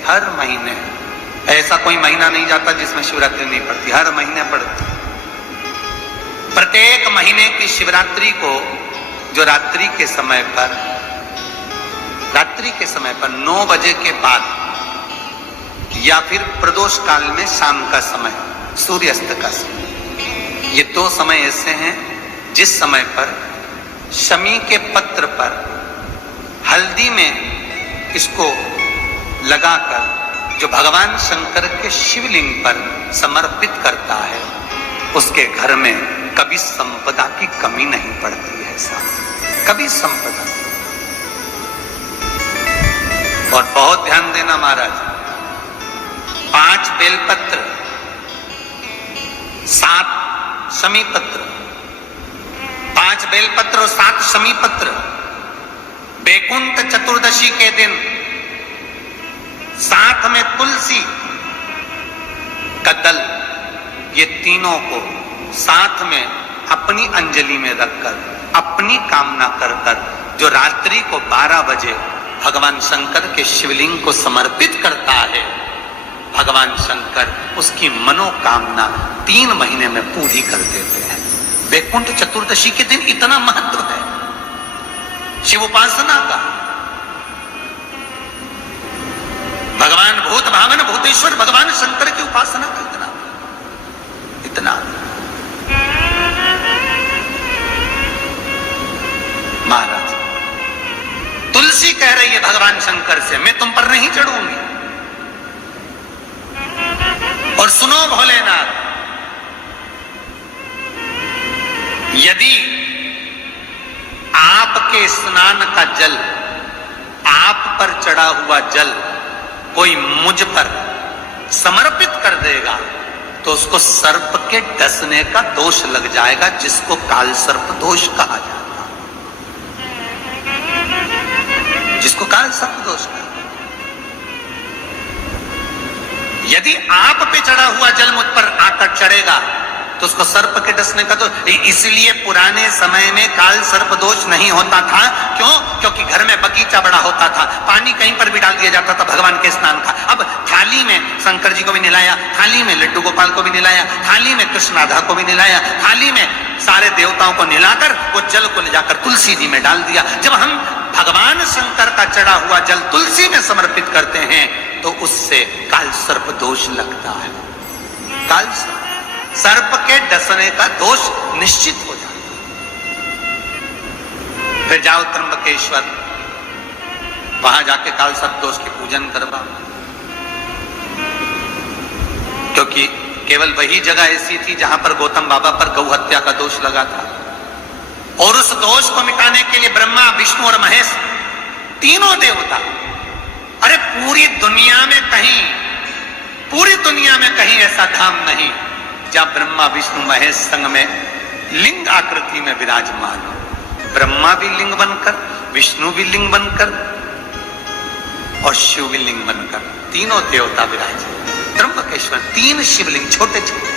हर महीने, ऐसा कोई महीना नहीं जाता जिसमें शिवरात्रि नहीं पड़ती, हर महीने पड़ती। प्रत्येक महीने की शिवरात्रि को जो रात्रि के समय पर 9 बजे के बाद या फिर प्रदोष काल में शाम का समय, सूर्यास्त का समय, ये 2 समय ऐसे हैं जिस समय पर शमी के पत्र पर हल्दी में इसको लगाकर जो भगवान शंकर के शिवलिंग पर समर्पित करता है, उसके घर में कभी संपदा की कमी नहीं पड़ती है साहब, कभी संपदा। और बहुत ध्यान देना महाराज, 5 बेलपत्र, 7 शमी पत्र, 5 बेलपत्र और 7 शमी पत्र बैकुंठ चतुर्दशी के दिन साथ में तुलसी का दल, ये तीनों को साथ में अपनी अंजलि में रखकर अपनी कामना कर कर जो रात्रि को 12 बजे भगवान शंकर के शिवलिंग को समर्पित करता है, भगवान शंकर उसकी मनोकामना 3 महीने में पूरी कर देते हैं। बैकुंठ चतुर्दशी के दिन इतना महत्व है शिव उपासना का। भगवान भूत भावन भूतेश्वर भगवान शंकर की उपासना का इतना महाराज, तुलसी कह रही है भगवान शंकर से मैं तुम पर नहीं चढ़ूंगी। और सुनो भोलेनाथ, यदि आपके स्नान का जल, आप पर चढ़ा हुआ जल कोई मुझ पर समर्पित कर देगा तो उसको सर्प के डसने का दोष लग जाएगा, जिसको काल सर्प दोष कहा जाता, जिसको काल सर्प दोष कहा। यदि आप पे चढ़ा हुआ जल मुझ पर आकर चढ़ेगा तो उसको सर्प के डसने का, तो इसलिए पुराने समय में काल सर्प दोष नहीं होता था। क्यों? क्योंकि घर में बगीचा बड़ा होता था, पानी कहीं पर भी डाल दिया जाता था भगवान के स्नान का। अब थाली थाली में शंकर जी को भी नहलाया, थाली में लड्डू गोपाल को भी नहलाया, थाली में कृष्ण राधा को भी नहलाया, थाली में सारे देवताओं को नहलाकर वो जल को ले जाकर तुलसी जी में डाल दिया। जब हम भगवान शंकर का चढ़ा हुआ जल तुलसी में समर्पित करते हैं तो उससे काल सर्प दोष लगता है। काल सर्प के डसने का दोष निश्चित हो जाता है। फिर जाओ त्र्यंबकेश्वर, वहां जाके काल सर्प दोष की पूजन करवा, क्योंकि केवल वही जगह ऐसी थी जहां पर गौतम बाबा पर गौ हत्या का दोष लगा था। और उस दोष को मिटाने के लिए ब्रह्मा, विष्णु और महेश तीनों देवता, अरे पूरी दुनिया में कहीं ऐसा धाम नहीं जहां ब्रह्मा विष्णु महेश संग में लिंग आकृति में विराजमान हो। ब्रह्मा भी लिंग बनकर, विष्णु भी लिंग बनकर और शिव भी लिंग बनकर, तीनों देवता विराजे त्र्यंबकेश्वर। 3 शिवलिंग छोटे छोटे।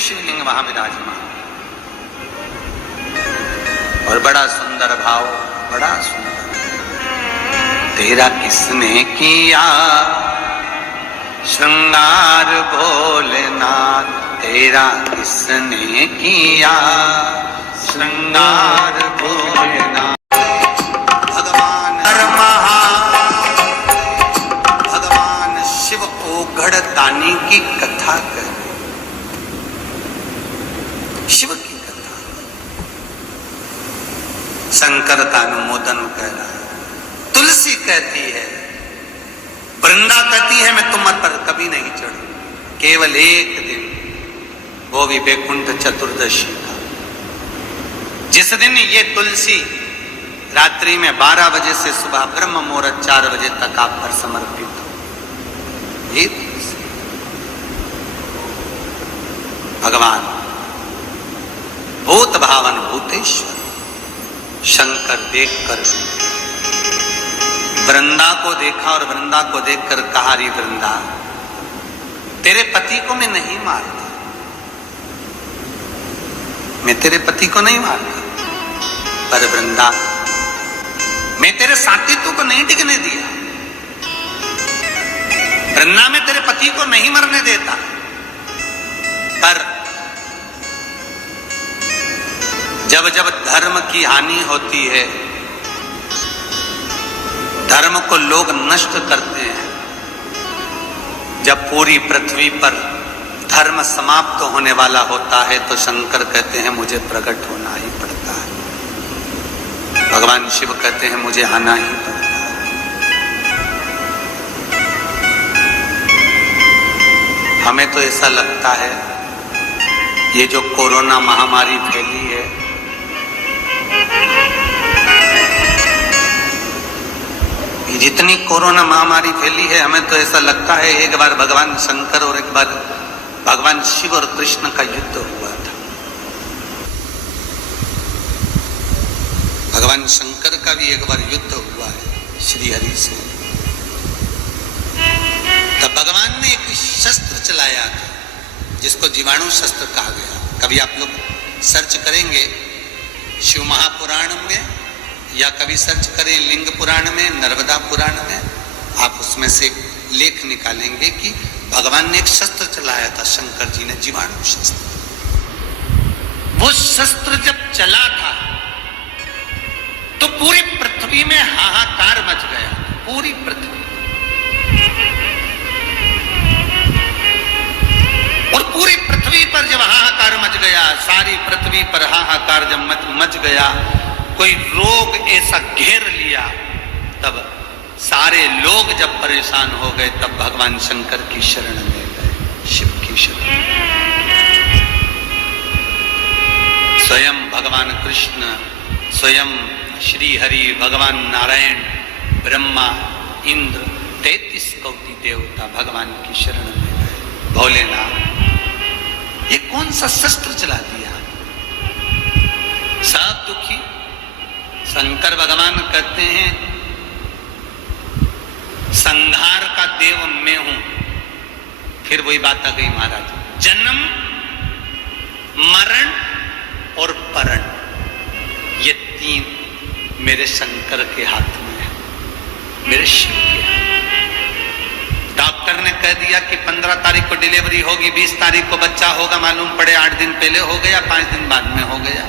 शिवलिंग वहां विराजमान और बड़ा सुंदर भाव, बड़ा सुंदर। तेरा किसने किया श्रृंगार भोलेनाथ, तेरा किसने किया श्रृंगार भोलेनाथ। भगवान शिव ओघड़ दानी की कथा कर, शिव की कथा। शंकर का अनुमोदन कह रहा है, तुलसी कहती है, वृंदा कहती है मैं तुम पर कभी नहीं चढ़ू, केवल एक दिन, वो भी वैकुंठ चतुर्दशी का, जिस दिन ये तुलसी रात्रि में 12 बजे से सुबह ब्रह्म मुहूर्त 4 बजे तक आप पर समर्पित हो। ये भगवान भूत भावन भूतेश्वर शंकर देखकर वृंदा को देखा और वृंदा को देखकर कहा, रे वृंदा, तेरे पति को मैं नहीं मारता, मैं तेरे पति को नहीं मारता, पर वृंदा मैं तेरे साथीत्व को नहीं टिकने दिया, वृंदा मैं तेरे पति को नहीं मरने देता, पर जब जब धर्म की हानि होती है, धर्म को लोग नष्ट करते हैं, जब पूरी पृथ्वी पर धर्म समाप्त होने वाला होता है तो शंकर कहते हैं मुझे प्रकट होना ही पड़ता है। भगवान शिव कहते हैं मुझे आना ही पड़ता है। हमें तो ऐसा लगता है ये जो कोरोना महामारी फैली है, जितनी कोरोना महामारी फैली है, हमें तो ऐसा लगता है एक बार भगवान शंकर और एक बार भगवान शिव और कृष्ण का युद्ध हुआ था। भगवान शंकर का भी एक बार युद्ध हुआ है श्री हरि से। तब भगवान ने एक शस्त्र चलाया था जिसको जीवाणु शस्त्र कहा गया। कभी आप लोग सर्च करेंगे शिव महापुराण में या कभी सर्च करें लिंग पुराण में, नर्मदा पुराण में, आप उसमें से लेख निकालेंगे कि भगवान ने एक शस्त्र चलाया था, शंकर जी ने, जीवाणु शस्त्र। वो शस्त्र जब चला था तो पूरी पृथ्वी में हाहाकार मच गया, पूरी पृथ्वी। और पूरी पृथ्वी पर जब हाहाकार मच गया, सारी पृथ्वी पर हाहाकार जब मच गया, कोई रोग ऐसा घेर लिया, तब सारे लोग जब परेशान हो गए तब भगवान शंकर की शरण में गए, शिव की शरण। स्वयं भगवान कृष्ण, स्वयं श्री हरि, भगवान नारायण, ब्रह्मा, इंद्र, 33 कोटि देवता भगवान की शरण में गए। भोलेनाथ, ये कौन सा शस्त्र चला दिया? सब दुखी। शंकर भगवान कहते हैं संहार का देव मैं हूं। फिर वही बात आ गई महाराज, जन्म मरण और परण, ये तीन मेरे शंकर के हाथ में है, मेरे शिव के हाथ। डॉक्टर ने कह दिया कि 15 तारीख को डिलीवरी होगी, 20 तारीख को बच्चा होगा, मालूम पड़े 8 दिन पहले हो गया, 5 दिन बाद में हो गया।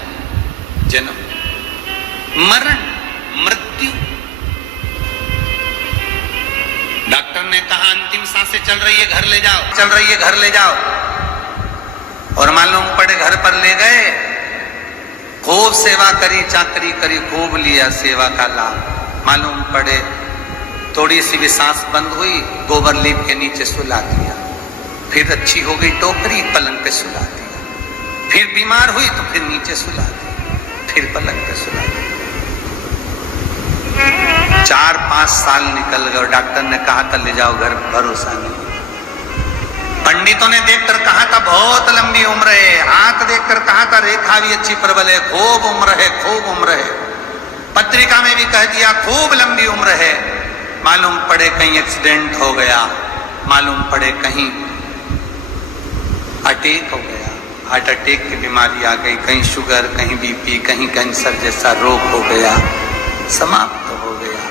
जन्म मरण मृत्यु। डॉक्टर ने कहा अंतिम सांसें चल रही है, घर ले जाओ, चल रही है, घर ले जाओ। और मालूम पड़े घर पर ले गए, खूब सेवा करी, चाकरी करी, खूब लिया सेवा का लाभ। मालूम पड़े थोड़ी सी भी सांस बंद हुई, गोबर लीप के नीचे सुला दिया। फिर अच्छी हो गई टोकरी, पलंग पे सुला दिया। फिर बीमार हुई तो फिर नीचे सुला दिया, फिर पलंग पे सुला दिया। 4-5 साल निकल गए और डॉक्टर ने कहा था ले जाओ घर, भरोसा नहीं। पंडितों ने देखकर कहा था बहुत लंबी उम्र है, हाथ देखकर कहा था रेखा भी अच्छी प्रबल है, खूब उम्र है, खूब उम्र है। पत्रिका में भी कह दिया खूब लंबी उम्र है। मालूम पड़े कहीं एक्सीडेंट हो गया, मालूम पड़े कहीं अटैक हो गया, हार्ट अटैक की बीमारी आ गई, कहीं शुगर, कहीं बीपी, कहीं कैंसर जैसा रोग हो गया, समाप्त हो गया।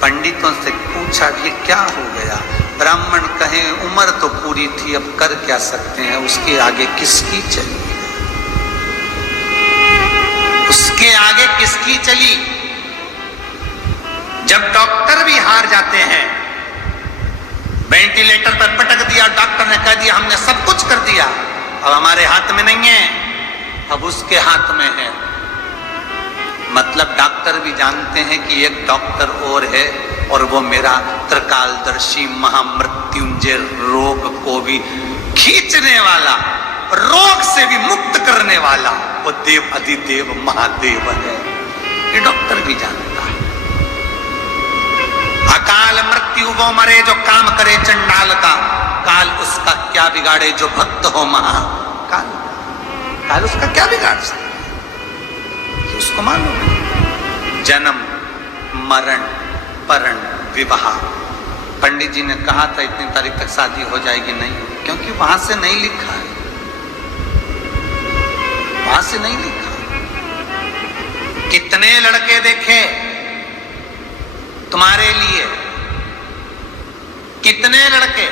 पंडितों से पूछा ये क्या हो गया? ब्राह्मण कहे उम्र तो पूरी थी, अब कर क्या सकते हैं, उसके आगे किसकी चली, उसके आगे किसकी चली। जब डॉक्टर भी हार जाते हैं, वेंटिलेटर पर पटक दिया, डॉक्टर ने कह दिया हमने सब कुछ कर दिया, अब हमारे हाथ में नहीं है, अब उसके हाथ में है। मतलब डॉक्टर भी जानते हैं कि एक डॉक्टर और है और वो मेरा त्रिकालदर्शी महामृत्युंजय, रोग को भी खींचने वाला, रोग से भी मुक्त करने वाला वो देव अधिदेव महादेव है। ये डॉक्टर भी जानता है। अकाल मृत्यु वो मरे जो काम करे चंडाल का, काल उसका क्या बिगाड़े जो भक्त हो महाकाल। काल उसका क्या बिगाड़ सकता, उसको मालूम है। जन्म मरण परण विवाह। पंडित जी ने कहा था इतनी तारीख तक शादी हो जाएगी, नहीं, क्योंकि वहां से नहीं लिखा है, वहां से नहीं लिखा। कितने लड़के देखे तुम्हारे लिए, कितने लड़के,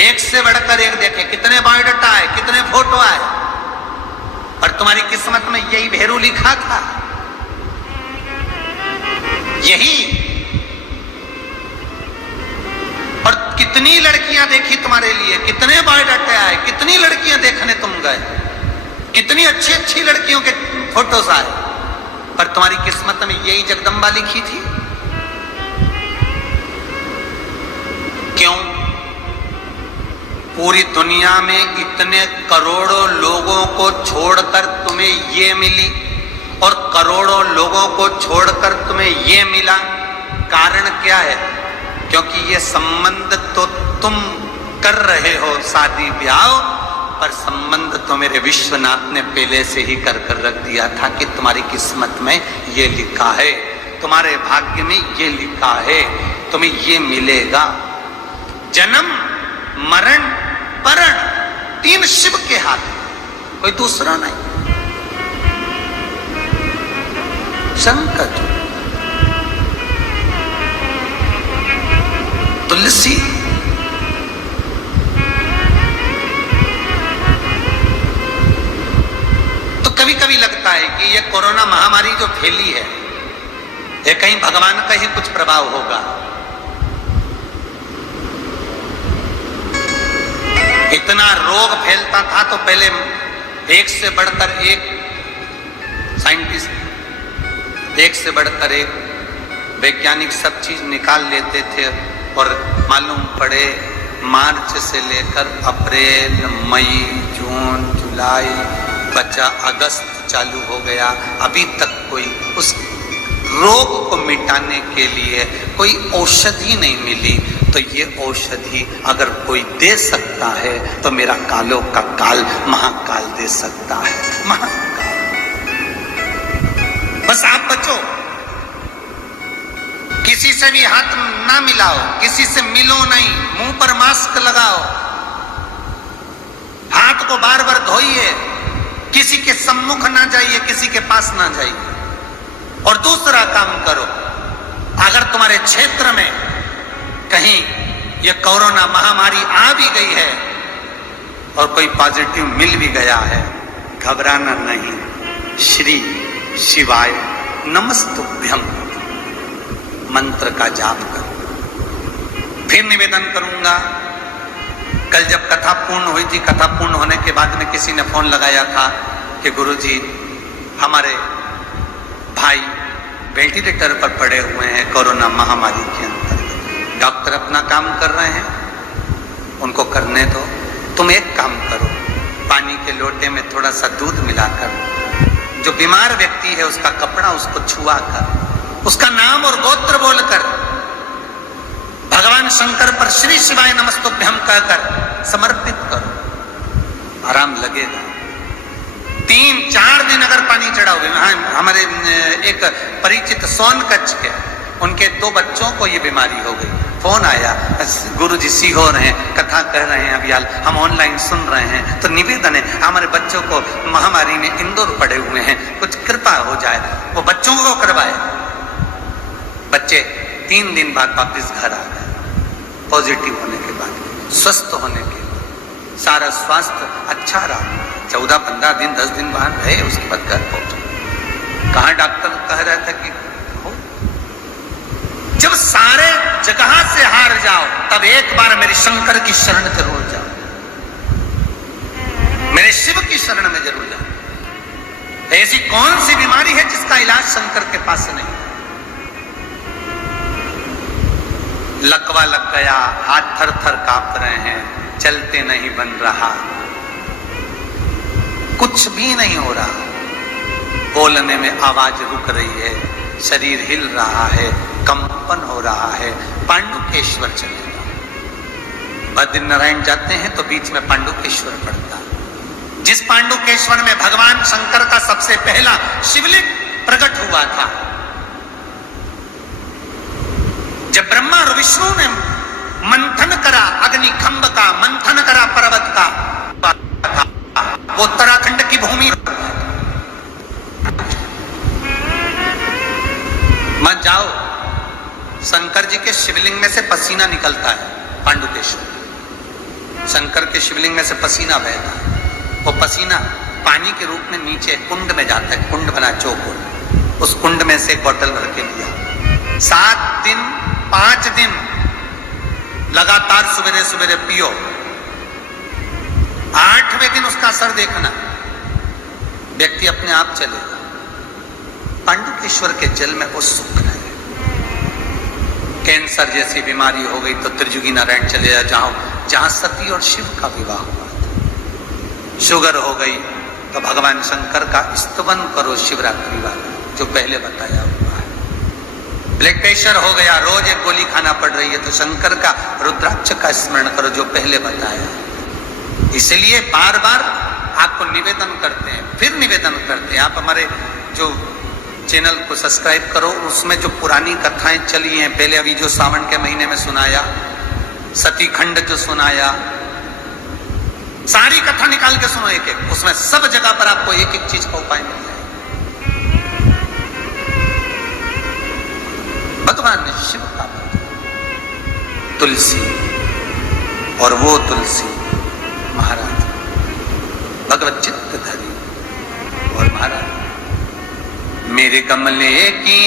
एक से बढ़कर एक देखे, कितने बायोडाटा आए, कितने फोटो आए, और तुम्हारी किस्मत में यही भेरू लिखा था, यही। और कितनी लड़कियां देखी तुम्हारे लिए, कितने बायोडाटे आए, कितनी लड़कियां देखने तुम गए, कितनी अच्छी अच्छी लड़कियों के फोटोज आए, पर तुम्हारी किस्मत में यही जगदम्बा लिखी थी। क्यों? पूरी दुनिया में इतने करोड़ों लोगों को छोड़कर तुम्हें ये मिली और करोड़ों लोगों को छोड़कर तुम्हें ये मिला। कारण क्या है? क्योंकि ये संबंध तो तुम कर रहे हो शादी ब्याह, पर संबंध तो मेरे विश्वनाथ ने पहले से ही कर रख दिया था कि तुम्हारी किस्मत में ये लिखा है, तुम्हारे भाग्य में ये लिखा है, तुम्हें ये मिलेगा। जन्म मरण परण तीन शिव के हाथ, कोई दूसरा नहीं। संकट तुलसी तो कभी कभी लगता है कि ये कोरोना महामारी जो फैली है, ये कहीं भगवान का ही कुछ प्रभाव होगा। इतना रोग फैलता था तो पहले एक से बढ़कर एक साइंटिस्ट, एक से बढ़कर एक वैज्ञानिक सब चीज निकाल लेते थे, और मालूम पड़े मार्च से लेकर अप्रैल मई जून जुलाई बचा अगस्त चालू हो गया, अभी तक कोई उस रोग को मिटाने के लिए कोई औषधि नहीं मिली। तो ये औषधि अगर कोई दे सकता है तो मेरा कालों का काल महाकाल दे सकता है। महाकाल, बस आप बचो। किसी से भी हाथ ना मिलाओ, किसी से मिलो नहीं, मुंह पर मास्क लगाओ, हाथ को बार बार धोइए, किसी के सम्मुख ना जाइए, किसी के पास ना जाइए। और दूसरा काम करो, अगर तुम्हारे क्षेत्र में कहीं ये कोरोना महामारी आ भी गई है और कोई पॉजिटिव मिल भी गया है, घबराना नहीं, श्री शिवाय नमस्तुभ्यम मंत्र का जाप करो। फिर निवेदन करूंगा, कल जब कथा पूर्ण हुई थी, कथा पूर्ण होने के बाद में किसी ने फोन लगाया था कि गुरुजी हमारे भाई वेंटिलेटर पर पड़े हुए हैं कोरोना महामारी के अंतर्गत, डॉक्टर अपना काम कर रहे हैं, उनको करने दो, तुम एक काम करो, पानी के लोटे में थोड़ा सा दूध मिलाकर जो बीमार व्यक्ति है उसका कपड़ा उसको छुआ कर, उसका नाम और गोत्र बोलकर भगवान शंकर पर श्री शिवाय नमस्तुभ्यम कहकर समर्पित करो, आराम लगेगा। 3-4 दिन अगर पानी चढ़ा हुए, हमारे एक परिचित सोनकच्छ के, उनके 2 बच्चों को ये बीमारी हो गई, फोन आया, गुरुजी सीहोर हैं, कथा कह रहे हैं, अभी हम ऑनलाइन सुन रहे हैं, तो निवेदन है हमारे बच्चों को महामारी में इंदौर पड़े हुए हैं, कुछ कृपा हो जाए। वो बच्चों को करवाए, बच्चे 3 दिन बाद वापिस घर आ गए, पॉजिटिव होने के बाद, स्वस्थ होने के बाद, सारा स्वास्थ्य अच्छा रहा। 14-15 दिन 10 दिन बाहर रहे, उसके बाद घर पहुंचे। कहाँ डॉक्टर कह रहा था कि हो, जब सारे जगह से हार जाओ तब एक बार मेरे शंकर की शरण जरूर जाओ, मेरे शिव की शरण में जरूर जाओ। ऐसी कौन सी बीमारी है जिसका इलाज शंकर के पास नहीं? लकवा लग गया, हाथ थर थर कांप रहे हैं, चलते नहीं बन रहा, कुछ भी नहीं हो रहा, बोलने में आवाज रुक रही है, शरीर हिल रहा है, कंपन हो रहा है, पांडुकेश्वर चलेगा। बद्रीनारायण जाते हैं तो बीच में पांडुकेश्वर पड़ता है, जिस पांडुकेश्वर में भगवान शंकर का सबसे पहला शिवलिंग प्रकट हुआ था। जब ब्रह्मा और विष्णु ने मंथन करा अग्नि खंभ का, मंथन करा पर्वत का, वो उत्तराखंड की भूमि, मत जाओ, शंकर जी के शिवलिंग में से पसीना निकलता है, पांडुकेश्वर शंकर के शिवलिंग में से पसीना बहता है, वो पसीना पानी के रूप में नीचे कुंड में जाता है, कुंड बना चौकोर, उस कुंड में से एक बोतल भर के लिया, 7 दिन 5 दिन लगातार सवेरे सवेरे पियो, 8वें दिन उसका असर देखना, व्यक्ति अपने आप चलेगा। पांडुकेश्वर के जल में वो सुख है। कैंसर जैसी बीमारी हो गई तो त्रिजुगी नारायण चले जाओ, जहां सती और शिव का विवाह हुआ था। शुगर हो गई तो भगवान शंकर का स्तवन करो शिवरात्रि वाला, जो पहले बताया हुआ है। ब्लड प्रेशर हो गया, रोज एक गोली खाना पड़ रही है, तो शंकर का रुद्राक्ष का स्मरण करो, जो पहले बताया। इसलिए बार बार आपको निवेदन करते हैं, फिर निवेदन करते हैं, आप हमारे जो चैनल को सब्सक्राइब करो, उसमें जो पुरानी कथाएं चली हैं पहले, अभी जो सावन के महीने में सुनाया, सती खंड जो सुनाया, सारी कथा निकाल के सुनो एक एक, उसमें सब जगह पर आपको एक एक चीज का उपाय मिल जाए। भगवान ने शिव का तुलसी, और वो तुलसी महाराज भगवत चित्त धरी, और महाराज मेरे गमले की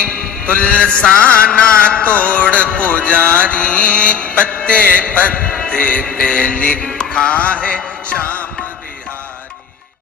तुलसाना तोड़ पुजारी, पत्ते पत्ते पे लिखा है श्याम।